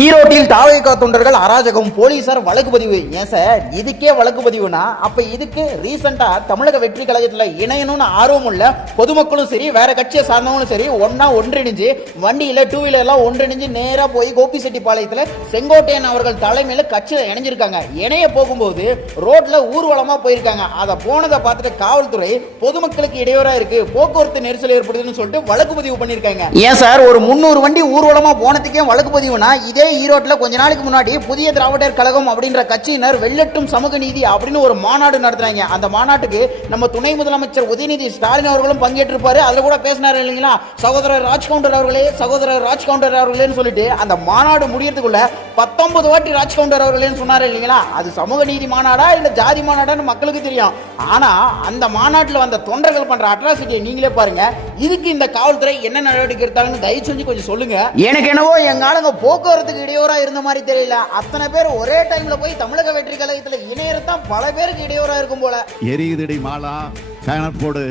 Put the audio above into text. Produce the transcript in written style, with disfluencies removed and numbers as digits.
ஈரோட்டில் தாவேகா தொண்டர்கள் அராஜகம், போலீசார் வழக்கு பதிவு. ஏன் சார் இதுக்கே வழக்கு பதிவுனா அப்ப இதுக்கு ரீசெண்டா தமிழக வெற்றி கழகத்துல இணையணும்னு ஆர்வம் உள்ள பொதுமக்களும் சரி, வேற கட்சியை சார்ந்தவங்களும் சரி ஒன்றிணைஞ்சு வண்டியில டூ வீலர் எல்லாம் ஒன்றிணைஞ்சு நேரா போய் கோபிசெட்டிப்பாளையத்துல செங்கோட்டையன் அவர்கள் தலைமையில கட்சியில இணைஞ்சிருக்காங்க. இணைய போகும்போது ரோட்ல ஊர்வலமா போயிருக்காங்க. அதை போனதை பார்த்துட்டு காவல்துறை பொதுமக்களுக்கு இடையூறா இருக்கு, போக்குவரத்து நெரிசல் ஏற்படுதுன்னு சொல்லிட்டு வழக்கு பதிவு பண்ணிருக்காங்க. ஏன் சார் ஒரு 300 வண்டி ஊர்வலமா போனதுக்கே வழக்கு பதிவுனா இதே ஈரோட்டில் கொஞ்ச நாளைக்கு முன்னாடி புதிய திராவிடர் கழகம் அப்படின்ற கட்சியினர் வெள்ளட்டும் சமூக நீதி அப்படின்னு ஒரு மாநாடு நடத்துறாங்க. அந்த மாநாட்டுக்கு நம்ம துணை முதலமைச்சர் உதயநிதி ஸ்டாலின் அவர்களும் பங்கேற்றிருப்பாரு. அதுல கூட பேசினாரு இல்லைங்களா, சகோதரர் ராஜ்கவுண்டர் அவர்களே, சகோதரர் ராஜ்கவுண்டர் அவர்களேன்னு சொல்லிட்டு அந்த மாநாடு முடியறதுக்குள்ள 19 வாட்டி ராஜ்கவுண்டர் அவர்களேன்னு சொன்னாரு இல்லைங்களா. அது சமூக நீதி மாநாடா இல்ல ஜாதி மாநாடான்னு மக்களுக்கு தெரியும். ஆனா அந்த மாநாட்டில் வந்த தொண்டர்கள் பண்ற அட்ராசிட்டியை நீங்களே பாருங்க. இதுக்கு இந்த காவல்துறை என்ன நடவடிக்கை எடுத்தாங்கன்னு தயவு செஞ்சு கொஞ்சம் சொல்லுங்க. எனக்கு என்னவோ எங்க ஆளுங்க போக்குவரத்து இடையூறா இருந்த மாதிரி தெரியல. அத்தனை பேர் ஒரே டைம்ல போய் தமிழக வெற்றி கழகத்துல இணையறதான் பல பேருக்கு இடையூறா இருக்கும் போல. எரியுதடி மாலா, பேனர் போடு.